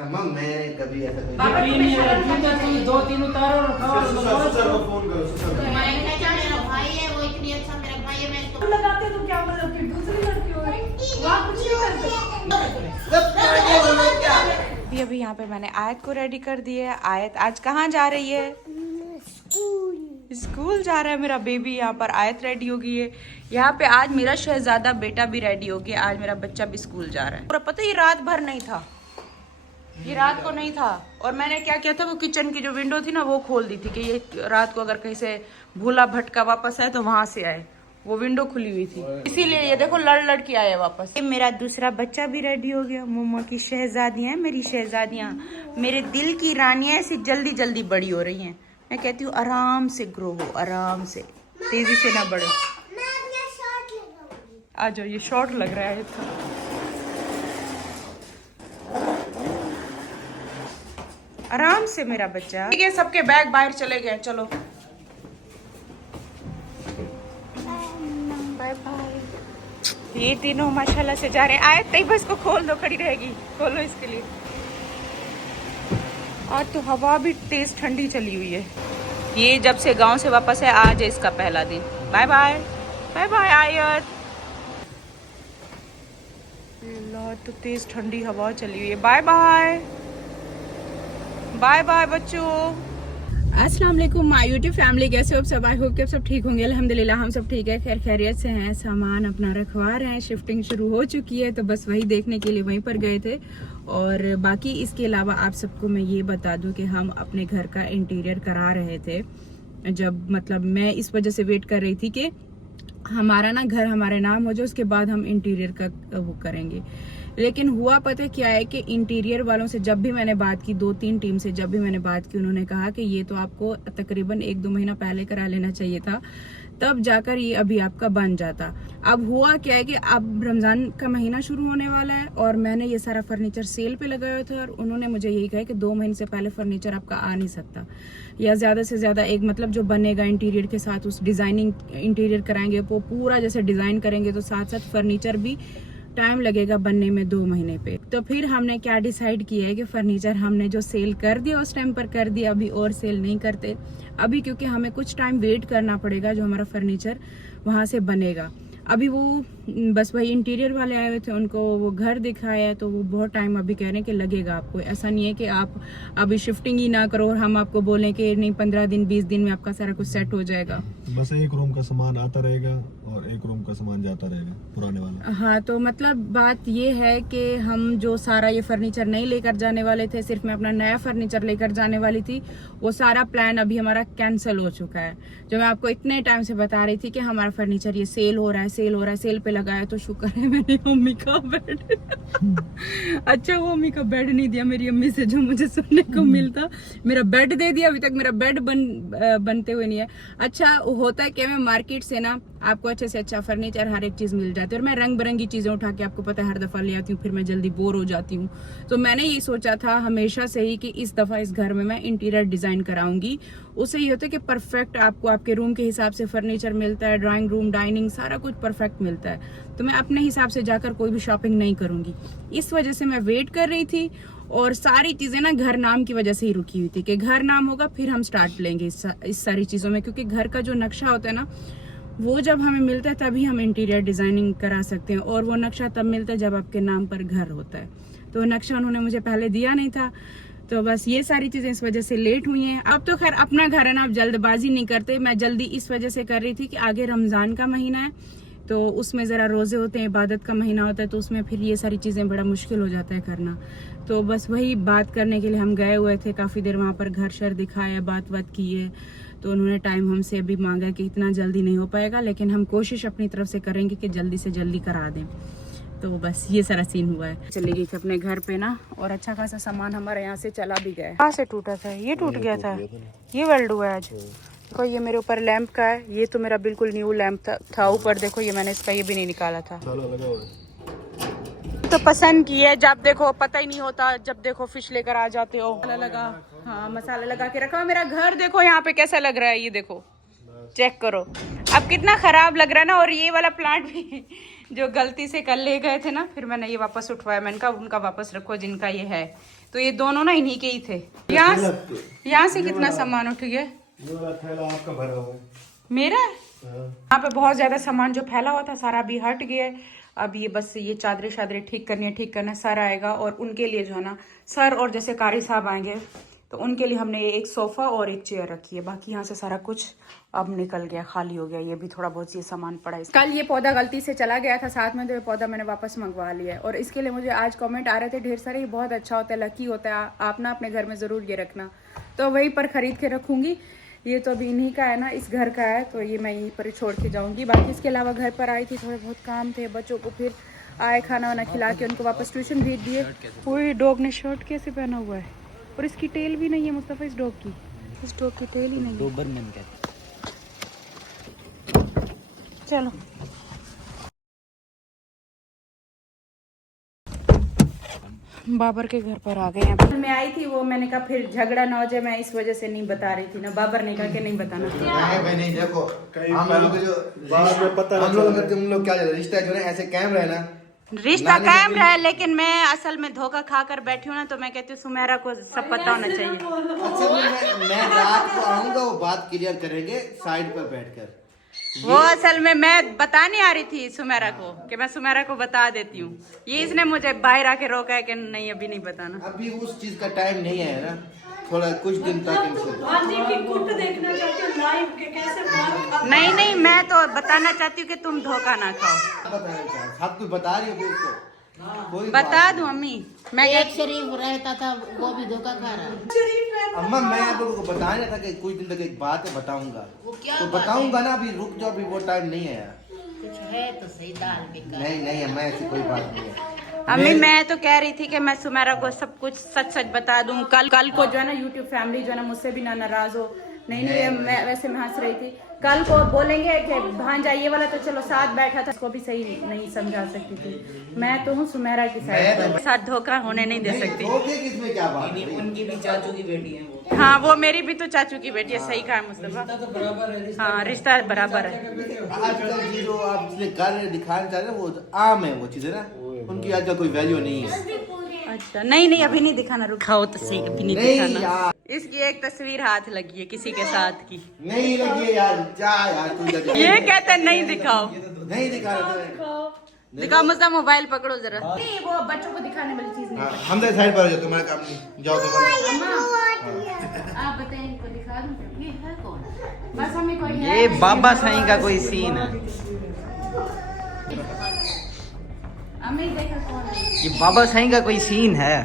मम मैं कभी ऐसा नहीं पापा तीन तुम्हें ये शर्म जूता करनी चाहिए, चाहिए। 2-3 उतारो और खाओ। ससुर को फोन करो ससुर को। मैं क्या चाह मेरा भाई है, वो इतनी अच्छा मेरा भाई है, मैं तुम लगाते तो क्या मतलब कि दूसरी लड़की हो गई? वहाँ कुछ नहीं करते। अभी यहाँ पे मैंने आयत को रेडी कर दिया है। आयत आज कहाँ जा रही है? स्कूल जा रहा है मेरा बेबी। यहाँ पर आयत रेडी हो गई है। यहाँ पे आज मेरा शहजादा बेटा भी रेडी हो गया। आज मेरा बच्चा भी स्कूल जा रहा है। पूरा पता है, ये रात भर नहीं था, ये रात को नहीं था। और मैंने क्या किया था, वो किचन की जो विंडो थी ना वो खोल दी थी कि ये रात को अगर कहीं से भूला भटका वापस आए तो वहां से आए। वो विंडो खुली हुई थी, इसीलिए ये देखो लड़ लड़ के आए वापस। ये मेरा दूसरा बच्चा भी रेडी हो गया। मोमो की शहजादियां, मेरी शहजादियां, मेरे दिल की रानियां ऐसी जल्दी जल्दी बड़ी हो रही हैं। मैं कहती हूँ आराम से ग्रो हो, आराम से, तेजी से ना बढ़ो। आ जाओ, ये शॉर्ट लग रहा है इसका। आराम से मेरा बच्चा। ठीक है, सबके बैग बाहर चले गए, चलो बाय बाय। ये तीनों माशाल्लाह से जा रहे हैं। आए तई बस को खोल दो, खड़ी रहेगी, खोलो इसके लिए। आज तो हवा भी तेज ठंडी चली हुई है। ये जब से गांव से वापस है, आज है इसका पहला दिन। बाय बाय बाय बाय आयत। तो तेज ठंडी हवा चली हुई है। बाय बाय बाय बाय बच्चों। अस्सलाम वालेकुम माय यूट्यूब फैमिली, कैसे हो आप सब? आई होप कि आप सब ठीक होंगे। अल्हम्दुलिल्लाह हम सब ठीक है, खैर खैरियत से हैं। सामान अपना रखवा रहे हैं, शिफ्टिंग शुरू हो चुकी है, तो बस वही देखने के लिए वहीं पर गए थे। और बाकी इसके अलावा आप सबको मैं ये बता दूं कि हम अपने घर का इंटीरियर करा रहे थे। जब मतलब मैं इस वजह से वेट कर रही थी कि हमारा ना घर हमारे नाम हो जाए, उसके बाद हम इंटीरियर का वो करेंगे। लेकिन हुआ पता क्या है कि इंटीरियर वालों से जब भी मैंने बात की, 2-3 टीम से जब भी मैंने बात की, उन्होंने कहा कि ये तो आपको तकरीबन 1-2 महीना पहले करा लेना चाहिए था, तब जाकर ये अभी आपका बन जाता। अब हुआ क्या है कि अब रमजान का महीना शुरू होने वाला है और मैंने ये सारा फर्नीचर सेल पे लगाया था और उन्होंने मुझे यही कहा कि 2 महीने से पहले फर्नीचर आपका आ नहीं सकता, या ज्यादा से ज्यादा एक मतलब जो बनेगा इंटीरियर के साथ, उस डिजाइनिंग इंटीरियर कराएंगे वो पूरा जैसे डिजाइन करेंगे, तो साथ साथ फर्नीचर भी टाइम लगेगा बनने में 2 महीने पे। तो फिर हमने क्या डिसाइड किया है कि फर्नीचर हमने जो सेल कर दिया उस टाइम पर कर दिया, अभी और सेल नहीं करते अभी, क्योंकि हमें कुछ टाइम वेट करना पड़ेगा जो हमारा फर्नीचर वहां से बनेगा। अभी वो बस वही इंटीरियर वाले आए हुए थे, उनको वो घर दिखाया है, तो वो बहुत टाइम अभी कह रहे हैं कि लगेगा आपको। ऐसा नहीं है कि आप अभी शिफ्टिंग ही ना करो और हम आपको बोलें कि नहीं 15 दिन 20 दिन में आपका सारा कुछ सेट हो जाएगा। बस एक रूम का सामान आता रहेगा और एक रूम का सामान जाता रहेगा पुराने वाला। हाँ, तो मतलब बात ये है कि हम जो सारा ये फर्नीचर नहीं लेकर जाने वाले थे, सिर्फ मैं अपना नया फर्नीचर लेकर जाने वाली थी, वो सारा प्लान अभी हमारा कैंसिल हो चुका है। जो मैं आपको इतने टाइम से बता रही थी कि हमारा फर्नीचर ये सेल हो रहा है, सेल हो रहा है, सेल पे लगाया, तो शुक्र है मेरी मम्मी का बेड अच्छा, वो मम्मी का बेड नहीं दिया मेरी अम्मी से जो मुझे सुनने को मिलता। मेरा बेड दे दिया, अभी तक मेरा बेड बनते हुए नहीं है। अच्छा होता है कि मैं मार्केट से ना आपको अच्छे से अच्छा फर्नीचर हर एक चीज मिल जाती है, और मैं रंग बिरंगी चीजें उठा के आपको पता है हर दफा ले आती हूँ, फिर मैं जल्दी बोर हो जाती हूँ। तो मैंने ये सोचा था हमेशा से ही कि इस दफा इस घर में मैं इंटीरियर डिजाइन कराऊंगी। उससे ये होता है कि परफेक्ट आपको आपके रूम के हिसाब से फर्नीचर मिलता है, ड्राइंग रूम, डाइनिंग, सारा कुछ परफेक्ट मिलता है। तो मैं अपने हिसाब से जाकर कोई भी शॉपिंग नहीं करूंगी, इस वजह से मैं वेट कर रही थी। और सारी चीजें ना घर नाम की वजह से ही रुकी हुई थी कि घर नाम होगा फिर हम स्टार्ट लेंगे इस सारी चीजों में, क्योंकि घर का जो नक्शा होता है ना, वो जब हमें मिलता है तभी हम इंटीरियर डिजाइनिंग करा सकते हैं, और वो नक्शा तब मिलता है जब आपके नाम पर घर होता है। तो नक्शा उन्होंने मुझे पहले दिया नहीं था, तो बस ये सारी चीजें इस वजह से लेट हुई हैं। अब तो खैर अपना घर है ना, अब जल्दबाजी नहीं करते। मैं जल्दी इस वजह से कर रही थी कि आगे रमजान का महीना है, तो उसमें ज़रा रोज़े होते हैं, इबादत का महीना होता है, तो उसमें फिर ये सारी चीज़ें बड़ा मुश्किल हो जाता है करना। तो बस वही बात करने के लिए हम गए हुए थे, काफ़ी देर वहाँ पर घर शर दिखाया, बात की है। तो उन्होंने टाइम हमसे अभी मांगा कि इतना जल्दी नहीं हो पाएगा, लेकिन हम कोशिश अपनी तरफ से करेंगे कि जल्दी से जल्दी करा दें। तो बस ये सारा सीन हुआ है। चली गई थी अपने घर पे ना, और अच्छा खासा सामान हमारे यहाँ से चला भी गया है। कहाँ से टूटा था? ये टूट गया था, ये वेल्ड हुआ है आज। देखो ये मेरे ऊपर लैंप का है, ये तो मेरा बिल्कुल न्यू लैंप था ऊपर, देखो ये मैंने इसका ये भी नहीं निकाला था। तो पसंद की है, जब देखो पता ही नहीं होता, जब देखो फिश लेकर आ जाते हो। मसाला लगा, हाँ मसाला लगा के रखा। मेरा घर देखो यहाँ पे कैसा लग रहा है, ये देखो चेक करो अब कितना खराब लग रहा है ना। और ये वाला प्लांट भी जो गलती से कल ले गए थे ना, फिर मैंने ये वापस उठवाया। मैंने कहा उनका वापस रखो जिनका ये है। तो ये दोनों ना इन्हीं के ही थे। यहाँ से कितना सामान उठ गया? ये वाला थैला आपका भरा हुआ है। मेरा यहाँ पे बहुत ज्यादा सामान जो फैला हुआ था सारा अभी हट गया है। अब ये बस ये चादरें शादरें ठीक करना सर आएगा, और उनके लिए जो है ना सर और जैसे कारी साहब आएंगे तो उनके लिए हमने एक सोफा और एक चेयर रखी है। बाकी यहाँ से सारा कुछ अब निकल गया, खाली हो गया। ये भी थोड़ा बहुत ये सामान पड़ा है। कल ये पौधा गलती से चला गया था साथ में, तो ये पौधा मैंने वापस मंगवा लिया है। और इसके लिए मुझे आज कमेंट आ रहे थे ढेर सारे, ये बहुत अच्छा होता है, लकी होता है, आप ना अपने घर में ज़रूर ये रखना। तो वहीं पर ख़रीद के रखूँगी। ये तो अभी इन्हीं का है ना, इस घर का है, तो ये मैं यहीं पर ही छोड़ के जाऊँगी। बाकी इसके अलावा घर पर आई थी, थोड़े बहुत काम थे बच्चों को, फिर आए खाना वाना खिला के उनको वापस ट्यूशन भेज दिए। पूरी डॉग ने शर्ट कैसे पहना हुआ है, और इसकी टेल भी नहीं है मुस्तफ़ा, इस डॉग की टेल ही नहीं है। डोबरमैन का। चलो बाबर के घर पर आ गए हैं। मैं आई थी, वो मैंने कहा फिर झगड़ा ना हो जाए, मैं इस वजह से नहीं बता रही थी ना। बाबर ने कहा कि नहीं बताना। नहीं देखो, कई हम लोग जो बाद में पता हम लोग तुम लोग क्या रिश्ता जो है ऐसे कैमरा है ना, रिश्ता कायम रहा है, लेकिन मैं असल में धोखा खाकर बैठी हूँ ना, तो मैं कहती हूँ सुमेरा को सब पता होना चाहिए। अच्छा मैं रात को आऊंगा, वो बात क्लियर करेंगे साइड पर बैठकर। वो असल में मैं बताने आ रही थी सुमेरा को कि मैं सुमेरा को बता देती हूँ। ये इसने मुझे बाहर आके रोका है कि नहीं अभी नहीं बताना। अभी उस चीज का टाइम नहीं है ना, थोड़ा कुछ दिन तक नहीं मैं तो बताना चाहती हूँ कि तुम धोखा ना खाओ। सब कुछ बता रही हो उसको, कोई बता दूँ अम्मी, मैं एक शरीफ रहता था वो भी धोखा खा रहा। अम्मा मैं आप लोगों को बताया था कि कुछ दिन तक एक बात है बताऊंगा, वो क्या तो बताऊंगा ना, अभी रुक जाओ, अभी वो टाइम नहीं है यार। कुछ है तो सही, दाल बेकार। नहीं अम्मा ऐसी कोई बात नहीं है। अम्मी मैं तो कह रही थी कि मैं सुमेरा को सब कुछ सच बता दूं। कल को जो है ना यूट्यूब फैमिली जो है ना मुझसे भी ना नाराज हो। नहीं मैं वैसे मैं हंस रही थी। कल को बोलेंगे कि भांजा ये वाला तो चलो साथ बैठा था, उसको भी सही नहीं समझा सकती थी। मैं तो हूँ सुमेरा की साइड पर, साथ धोखा होने नहीं दे सकती। किसमें क्या बात है? उनकी भी चाचू की बेटी है वो। हाँ वो मेरी भी तो चाचू की बेटी है, सही कहा मुस्तफा। तो बराबर है रिश्ता। हाँ रिश्ता बराबर है। आजकल की जो आप इसलिए कर रहे दिखाना चाह रहे हैं वो आम है, वो चीजें ना, उनकी आजकल कोई वैल्यू नहीं है। अच्छा नहीं अभी नहीं दिखाना, रुखाओ तो सही, अभी नहीं नहीं दिखाना। यार, इसकी एक तस्वीर हाथ लगी है किसी के साथ की, नहीं लगी है यार, जा यार तू जा। ये कहते हैं नहीं दिखाओ। नहीं दिखा रहे दिखाओ मुझे, मोबाइल पकड़ो जरा। नहीं वो बच्चों को दिखाने वाली चीज नहीं। हम तो साइड पर हो जाओ, तुम्हारा काम नहीं, जाओ तुम। आप बताएं इनको दिखा दूं, ये है कौन? बस हमें कोई है ये बाबा साईं का कोई सीन है। अम्मी देखो कौन है। ये बाबा साईं का कोई सीन है।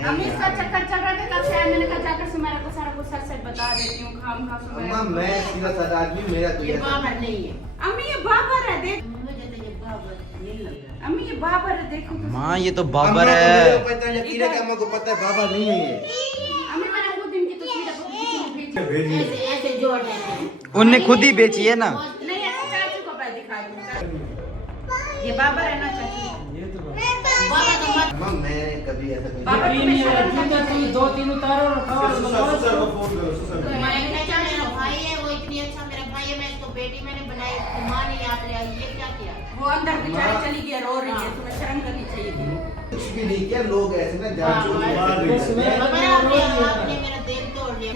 अम्मी इसका चक्कर चल रहा था कब से, मैंने कहा जाकर सुमेरा को सारा कुछ सच बता देती हूँ। खाम खा अम्मा सुमेरा। मैं सीधा साधा आदमी, मेरा कोई ये ऐसा बाबर नहीं है। अम्मी ये बाबर है, देख। मुझे तो ये बाबर नहीं लग रहा। अम्मी ये बाबर है, देखो तो। माँ ये तो अम्मा बाबर को है। मेरे को पता है, यकीन है कि अम्मा को पता है बाबा नहीं है ये। अम्मी मैंने खुद इनकी तस्वीर आपको भेजी। ऐसे ऐसे जोड़ देते हैं। उनने खुद ही बेची है ना। नहीं ऐसे चाचू को पहले दिखा दूँ। ये बाबर है ना चाचू? बाबा तो मत। अम्मा मैं कभी ऐसा कोई बाबर को मैं शर्म करती हूँ। दो तीन उतारो ससुर को फोन करो, ससुर को। मैंने कहा मेरा भाई है, वो इतनी अच्छा मेरा भाई है, मैं इसको बेटी मैंने बनाई, इसको माँ ने याद लिया, ये क्या किया? वो अंदर बेचारी चली गई, रो रही है, तुम्हें शर्म करनी चाहिए थी। कुछ भी नहीं किया, लोग ऐसे ना जान हाँ, आपने मेरा दिल तोड़ लिया।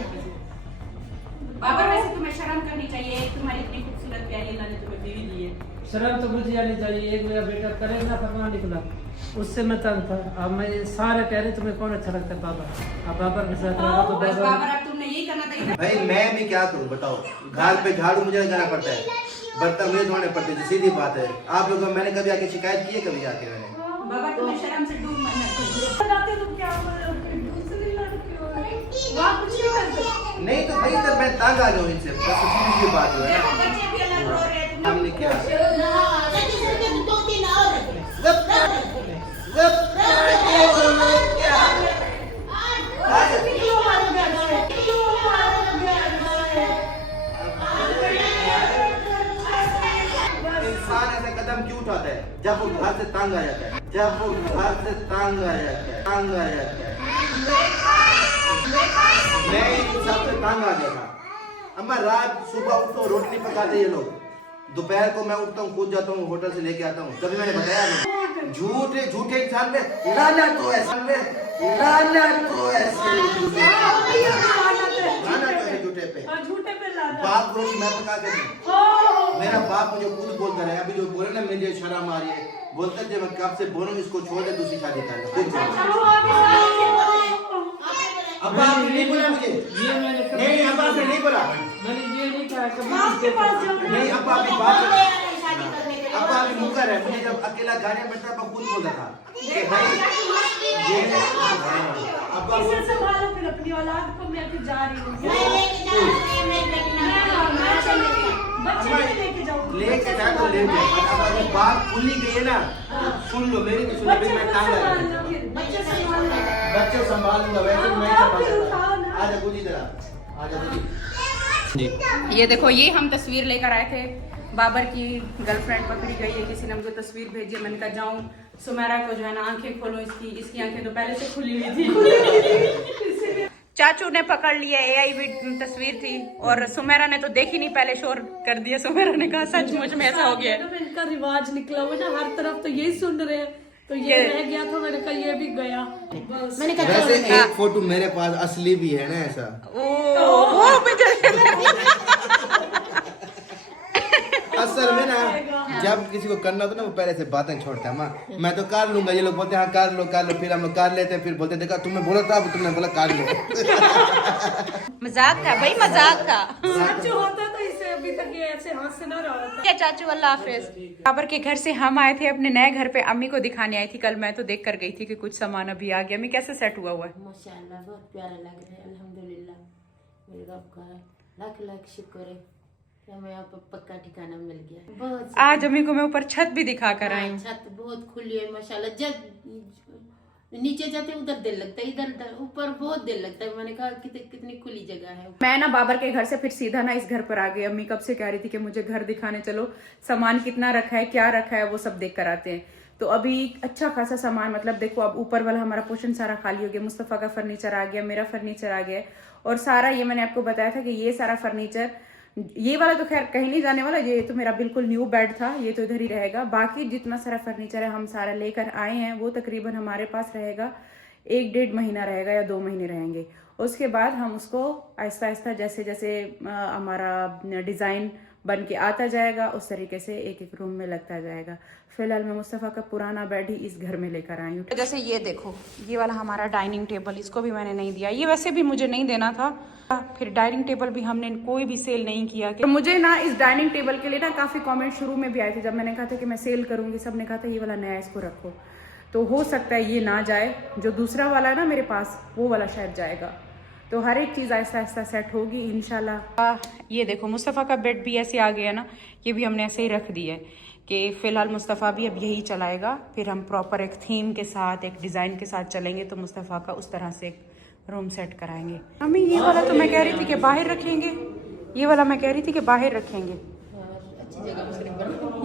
बाबर वैसे तुम्हें शर्म करनी चाहिए, तुम्हारी इतनी खूबसूरत प्यारी अल्लाह ने तुम्हें बीवी दी है। शर्म तो मुझे आनी चाहिए। एक मेरा बेटा करे ना फरमा निकला, उससे मैं तंग था। अब मैं सारे कह रहे तुम्हें कौन अच्छा लगता है बाबा, अब बाबर के साथ रहा तो बस बाबर। बाबर अब तुमने यही करना था। भाई मैं भी क्या करूं बताओ, घर पे झाड़ू मुझे लगाना पड़ता है, बर्तन मुझे धोने पड़ते हैं, सीधी बात है। आप लोगों को मैंने कभी आके शिकायत की है? कभी आके मैंने बाबर तुम्हें शर्म से डूब मरना। बताते तुम क्या दूसरी लड़की हो, वहाँ कुछ नहीं करते। नहीं तो भाई तब मैं तंग आ जाऊं इनसे, बस सीधी सी बात है देखो ना। बच्चे भी अलग रो रहे हैं, हमने क्या दो तीन और रख ले। इंसान ऐसा कदम क्यों उठाता है जब वो घर से तंग आ जाता है, जब वो घर से तंग आ जाता है, तंग आ जाता है। मैं इन सबसे तंग आ गया था। अम्मा रात सुबह उठता हूँ, रोटी पकाते ये लोग, दोपहर को मैं उठता हूँ, कूद जाता हूँ, होटल से लेके आता हूँ। कभी मैंने बताया नहीं, झूठे इंसान में लानत हो, ऐसा में लानत हो ऐसे झूठे पे। और झूठे पे लाना। बाप रोटी मैं पका के दूं। हो। मेरा बाप मुझे खुद बोलता रहा, अभी जो बोले ना मुझे शर्म आ रही है, बोलते थे मैं कब से बोलूं इसको छोड़ दे दूसरी शादी कर ले। अब्बा आपने नहीं बोला मुझे, ये मैंने कभी नहीं अब्बा आपने नहीं बोला, मैंने ये नहीं कहा कभी आपके पास जाओ ना। नहीं अब्बा आपकी बात, शादी करने के लिए अब्बा आपकी मुकर है। मुझे जब अकेला गाड़ी में बैठा अब्बा खुद बोलता था कि भाई ये अब्बा इसे संभालो फिर अपनी औलाद को, मैं फिर जा रही हूँ। मैं लेके जा रही हूँ, मैं लेके बच्चे नहीं लेके जाऊँ। लेके जाए तो ले जाए, पर अब अगर बात खुली गई है ना, सुन लो मेरी भी सुन लो, बच्चे मैं को टांग संभालना फिर, बच्चे संभालना। बच्चे संभालूंगा, वैसे मैं आप भी संभालूंगा। उठाओ ना। आजा गुजी जरा, आजा गुजी। ये देखो, ये हम तस्वीर लेकर आए थे। बाबर की गर्लफ्रेंड पकड़ी गई है, किसी ने मुझे तस्वीर भेजी है। मैंने कहा जाऊं सुमेरा को जो है ना आंखें खोलो, इसकी आंखें तो पहले से खुली हुई थी। चाचू ने पकड़ लिया, AI भी तस्वीर थी, और सुमेरा ने तो देखी नहीं, पहले शोर कर दिया। सुमेरा ने कहा सचमुच में ऐसा हो गया। इनका रिवाज निकला हुआ ना, हर तरफ तो यही सुन रहे हैं, तो ये रह गया था। मैंने कहा ये भी गया। बस मैंने कहा वैसे एक फोटो मेरे पास असली भी है ना ऐसा। वो असल में ना जब किसी को करना होता ना वो पहले से बातें छोड़ता है। माँ मैं तो कर लूंगा, ये लोग बोलते हैं हाँ कर लो, फिर हम लोग कर लेते हैं, फिर बोलते देखा तुमने बोला था, तुमने बोला कर लो। मजाक था भाई, मजाक था। सच होता तो इसे अभी तक ये ऐसे हाथ से ना रहा होता। क्या चाचू, अल्लाह हाफिज। बाबर के घर से हम आए थे अपने नए घर पे, अम्मी को दिखाने आई थी। कल मैं तो देख कर गई थी कि कुछ सामान अभी आ गया। अम्मी कैसे सेट हुआ है? माशाल्लाह बहुत प्यारा लग रहा है, अल्हम्दुलिल्लाह। मेरे रब का लाख लाख शुक्र है कि हमें यहाँ पर पक्का ठिकाना मिल गया। बहुत आज अम्मी को मैं ऊपर छत भी दिखा कर आई हूँ। छत बहुत खुली है माशाल्लाह। जब नीचे जाते उधर दिल लगता है, इधर ऊपर बहुत दिल लगता है। मैंने कहा कितनी खुली जगह है। मैं ना बाबर के घर से फिर सीधा ना इस घर पर आ गई। अम्मी कब से कह रही थी कि मुझे घर दिखाने चलो, सामान कितना रखा है, क्या रखा है, वो सब देख कर आते हैं। तो अभी अच्छा खासा सामान, मतलब देखो अब ऊपर वाला हमारा पोर्शन सारा खाली हो गया। मुस्तफ़ा का फर्नीचर आ गया, मेरा फर्नीचर आ गया, और सारा ये मैंने आपको बताया था कि ये सारा फर्नीचर, ये वाला तो खैर कहीं नहीं जाने वाला, ये तो मेरा बिल्कुल न्यू बेड था, ये तो इधर ही रहेगा। बाकी जितना सारा फर्नीचर है हम सारा लेकर आए हैं, वो तकरीबन हमारे पास रहेगा 1-1.5 महीना रहेगा या 2 महीने रहेंगे। उसके बाद हम उसको आहिस्ता आहिस्ता जैसे जैसे हमारा डिज़ाइन बन के आता जाएगा, उस तरीके से एक एक रूम में लगता जाएगा। फिलहाल मैं मुस्तफ़ा का पुराना बेड ही इस घर में लेकर आई हूँ। जैसे ये देखो, ये वाला हमारा डाइनिंग टेबल, इसको भी मैंने नहीं दिया, ये वैसे भी मुझे नहीं देना था। फिर डाइनिंग टेबल भी हमने कोई भी सेल नहीं किया। तो मुझे ना इस डाइनिंग टेबल के लिए ना काफ़ी कमेंट शुरू में भी आए थे, जब मैंने कहा था कि मैं सेल करूँगी, सब ने कहा था ये वाला नया इसको रखो। तो हो सकता है ये ना जाए, जो दूसरा वाला है ना मेरे पास, वो वाला शायद जाएगा। तो हर एक चीज़ आहिस्ता आहिस्ता सेट होगी इंशाल्लाह। ये देखो मुस्तफ़ा का बेड भी ऐसे आ गया ना, ये भी हमने ऐसे ही रख दिया है कि फ़िलहाल मुस्तफ़ा भी अब यही चलाएगा। फिर हम प्रॉपर एक थीम के साथ, एक डिज़ाइन के साथ चलेंगे, तो मुस्तफ़ा का उस तरह से एक रूम सेट कराएंगे। हमें ये वाला तो मैं कह रही थी कि बाहर रखेंगे, ये वाला मैं कह रही थी कि बाहर रखेंगे,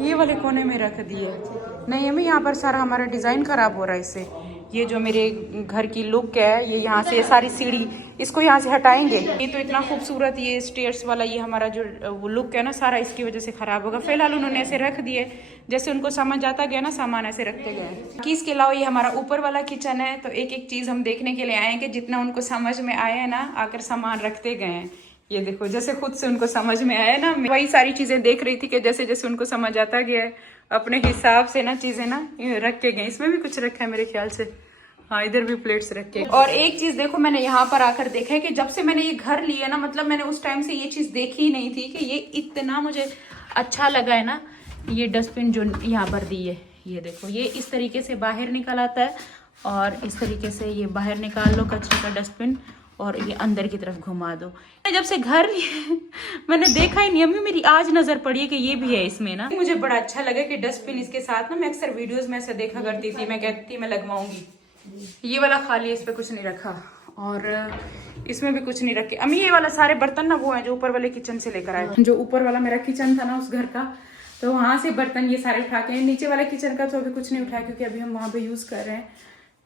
ये वाले कोने में रख दिए। नहीं हमें यहाँ पर सारा हमारा डिज़ाइन ख़राब हो रहा है इससे। ये जो मेरे घर की लुक है, ये यहाँ से सारी सीढ़ी, इसको यहाँ से हटाएंगे। ये तो इतना खूबसूरत ये स्टेयर्स वाला ये हमारा जो वो लुक है ना, सारा इसकी वजह से ख़राब होगा। फिलहाल उन्होंने ऐसे रख दिए, जैसे उनको समझ आता गया ना, सामान ऐसे रखते गए। कि इसके अलावा ये हमारा ऊपर वाला किचन है, तो एक एक चीज़ हम देखने के लिए आए हैं कि जितना उनको समझ में आए हैं ना, आकर सामान रखते गए हैं। ये देखो जैसे खुद से उनको समझ में आया ना, मैं वही सारी चीज़ें देख रही थी कि जैसे जैसे उनको समझ आता गया है, अपने हिसाब से ना चीज़ें ना रख के गए। इसमें भी कुछ रखा है मेरे ख्याल से, हाँ इधर भी प्लेट्स रखे। और एक चीज देखो, मैंने यहाँ पर आकर देखा है कि जब से मैंने ये घर लिया ना, मतलब मैंने उस टाइम से ये चीज देखी ही नहीं थी कि ये इतना मुझे अच्छा लगा है ना। ये डस्टबिन जो यहाँ पर दी है, ये देखो, ये इस तरीके से बाहर निकल आता है, और इस तरीके से ये बाहर निकाल लो कचरे का डस्टबिन, और ये अंदर की तरफ घुमा दो। जब से घर मैंने देखा ही नहीं, अम्मी मेरी आज नजर पड़ी है कि ये भी है इसमें ना। मुझे बड़ा अच्छा लगा कि डस्टबिन इसके साथ ना, मैं अक्सर वीडियोस में ऐसे देखा करती थी, मैं कहती थी मैं लगवाऊंगी। ये वाला खाली है, इस पे कुछ नहीं रखा, और इसमें भी कुछ नहीं रखे। अम्मी ये वाला सारे बर्तन ना वो है जो ऊपर वाले किचन से लेकर आए, जो ऊपर वाला मेरा किचन था ना उस घर का, तो वहां से बर्तन ये सारे उठा के, नीचे वाले किचन का तो अभी कुछ नहीं उठाया क्योंकि अभी हम वहां पे यूज कर रहे हैं।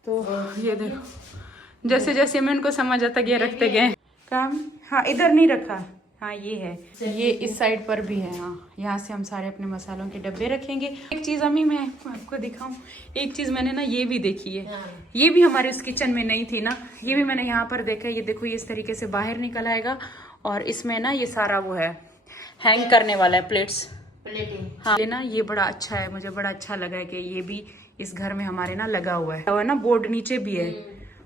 तो ये देखो, जैसे जैसे मैं उनको समझ आता गया रखते गए काम। हाँ इधर नहीं रखा, हाँ ये है, ये इस साइड पर भी है। हाँ यहाँ से हम सारे अपने मसालों के डब्बे रखेंगे। एक चीज़ अम्मी मैं आपको दिखाऊं, एक चीज़ मैंने ना ये भी देखी है, ये भी हमारे उस किचन में नहीं थी ना, ये भी मैंने यहाँ पर देखा है। ये देखो ये इस तरीके से बाहर निकल आएगा और इसमें ना ये सारा वो है हैंग करने वाला है प्लेट्स। हाँ ये ना ये बड़ा अच्छा है, मुझे बड़ा अच्छा लगा है कि ये भी इस घर में हमारे ना लगा हुआ है ना। बोर्ड नीचे भी है,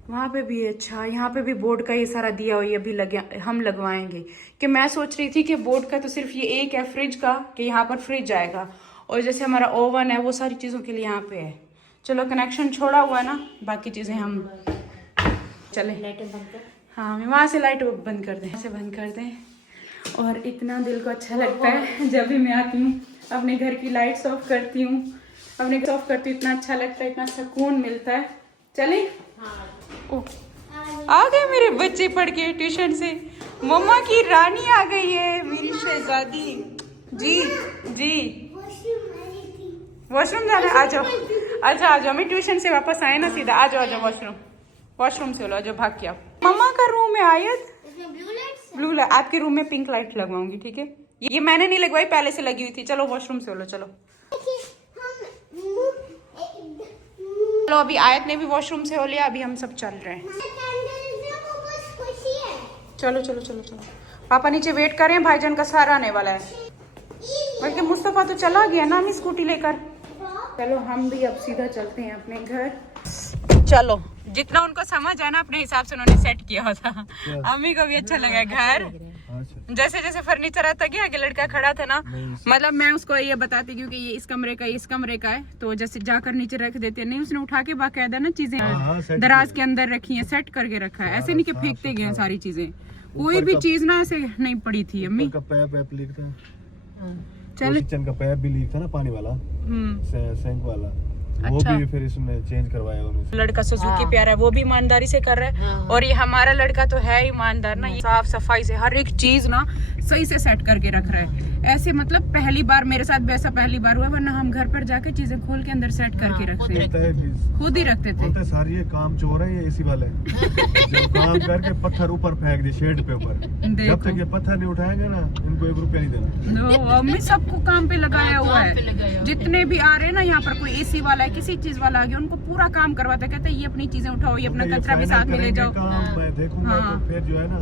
वहाँ पे भी है। अच्छा यहाँ पे भी बोर्ड का ये सारा दिया हुआ, ये भी लगे हम लगवाएंगे। कि मैं सोच रही थी कि बोर्ड का तो सिर्फ ये एक है फ्रिज का, कि यहाँ पर फ्रिज आएगा, और जैसे हमारा ओवन है वो सारी चीज़ों के लिए यहाँ पे है। चलो कनेक्शन छोड़ा हुआ है ना, बाकी चीज़ें हम चले। हाँ वहाँ से लाइट बंद कर दें, ऐसे बंद कर दें। और इतना दिल को अच्छा लगता है जब भी मैं आती हूँ, अपने घर की लाइट्स ऑफ करती हूँ, अपने घर ऑफ करती हूँ, इतना अच्छा लगता है, इतना सुकून मिलता है। चले ओ, आ गए मेरे बच्चे पढ़ के ट्यूशन से। मम्मा की रानी आ गई है, मेरी शहजादी। जी जी वॉशरूम जाना है, आ जाओ। अच्छा आ जाओ, मैं ट्यूशन से वापस आए ना सीधा, आ जाओ वॉशरूम से लो, आ जाओ भाग के आओ। मम्मा का रूम है आयत, ब्लू लाइट, आपके रूम में पिंक लाइट लगवाऊंगी, ठीक है। ये मैंने नहीं लगवाई, पहले से लगी हुई थी। चलो वॉशरूम से लो, चलो चलो। अभी आयत ने भी वॉशरूम से हो लिया, अभी हम सब चल रहे हैं। चलो चलो चलो चलो, पापा नीचे वेट कर रहे हैं, भाईजान का सारा आने वाला है। बल्कि मुस्तफा तो चला गया ना, हम स्कूटी लेकर। चलो हम भी अब सीधा चलते हैं अपने घर। चलो जितना उनको समझ है ना अपने हिसाब से उन्होंने सेट किया था। अम्मी को भी अच्छा लगा घर, जैसे जैसे फर्नीचर आता गया, आगे लड़का खड़ा था ना, मतलब मैं उसको ये बताती क्योंकि ये इस कमरे का, इस कमरे का है, तो जैसे जाकर नीचे रख देते नहीं, उसने उठा के बाकायदा ना चीजें दराज के अंदर रखी है, सेट करके रखा है। ऐसे नहीं कि फेंकते गए सारी चीजें, कोई भी चीज ना ऐसे नहीं पड़ी थी। अम्मी का पैप लीक था, चल किचन का पैप भी लीक था ना, पानी वाला, सिंक वाला, वो अच्छा। भी फिर इसमें चेंज करवाया उन्होंने। लड़का सुजुकी प्यारा है, वो भी ईमानदारी से कर रहा है। और ये हमारा लड़का तो है ईमानदार ना, ये साफ सफाई से हर एक चीज ना सही से सेट करके रख रहा है। ऐसे मतलब पहली बार मेरे साथ भी ऐसा पहली बार हुआ, वरना हम घर पर जाके चीजें खोल के अंदर सेट करके रखते हैं, खुद ही रखते थे। सारे ये काम चोर है, ये इसी वाले जो काम करके पत्थर ऊपर फेंक दे शेड पे ऊपर। जब तक ये पत्थर नहीं उठाएंगे ना, इनको 1 रुपया नहीं देना। अम्मी सबको काम पे लगाया हुआ है, जितने भी आ रहे हैं ना यहाँ पर, कोई एसी वाला है, किसी चीज वाला आ गया, उनको पूरा काम करवाते, कहते हैं ये अपनी चीजें उठाओ, ये अपना कचरा भी साथ में ले जाओ। मैं देखूंगा तो फिर जो है ना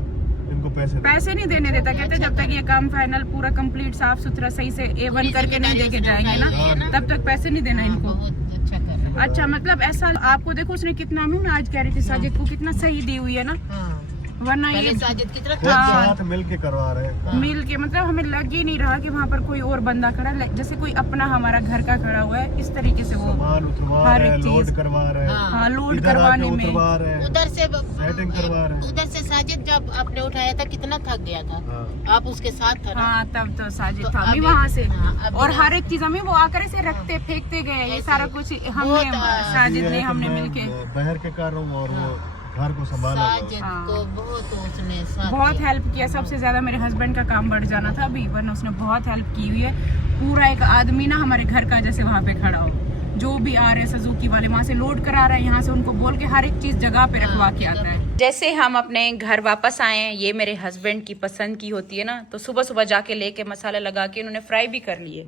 इनको पैसे नहीं देने देता, कहते जब तक ये काम फाइनल पूरा कंप्लीट साफ सुथरा सही से A1 करके नहीं देके जाएंगे ना, तब तक पैसे नहीं देना इनको। अच्छा मतलब ऐसा आपको देखो उसने कितना, मैं आज कह रही थी साजिद को कितना सही दी हुई है ना, वरना ये साजिद की तरफ साथ मिल के करवा रहे हैं, मिल के, मतलब हमें लग ही नहीं रहा कि वहाँ पर कोई और बंदा खड़ा है, जैसे कोई अपना हमारा घर का खड़ा हुआ है, इस तरीके से वो सामान उठवा रहे हैं, लोड करवा रहे हैं। हाँ लोड करवाने में, उधर से सेटिंग करवा रहे हैं। उधर से साजिद जब आपने उठाया था कितना थक गया था, आप उसके साथ था ना? हाँ तब तो साजिद तो था अभी- वहाँ से। अभी और हर एक चीज हमें वो आकर ऐसे रखते फेंकते गए, ये सारा कुछ हमने साजिद ने हमने मिलके बाहर के कर रहा हूँ और वो घर को संभाला। साजिद को बहुत उसने साथ बहुत दिया। हेल्प किया। सबसे ज्यादा मेरे हस्बैंड का काम बढ़ जाना था अभी, वरना उसने बहुत हेल्प की हुई है। पूरा एक आदमी ना हमारे घर का जैसे वहाँ पे खड़ा हो, जो भी आ रहे सुजुकी वाले वहाँ से लोड करा रहे हैं, यहाँ से उनको बोल के हर एक चीज जगह पे रखवा के आता है। जैसे हम अपने घर वापस आए हैं, ये मेरे हस्बैंड की पसंद की होती है ना, तो सुबह सुबह जाके लेके मसाला लगा के इन्होंने फ्राई भी कर लिए।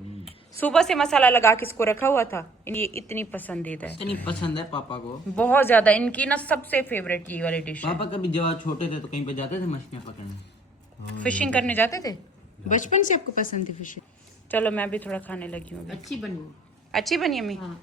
सुबह से मसाला लगा के इसको रखा हुआ था, ये इतनी पसंदीदा है, इतनी पसंद है पापा को, बहुत ज्यादा। इनकी ना सबसे फेवरेट ये वाली डिश है। पापा कभी जब छोटे थे तो कहीं पे जाते थे मछलियाँ पकड़ने, फिशिंग करने जाते थे बचपन से, आपको पसंद थी फिशिंग? चलो मैं भी थोड़ा खाने लगी हूँ। अच्छी बनी। अच्छी बनी अम्मी? हाँ।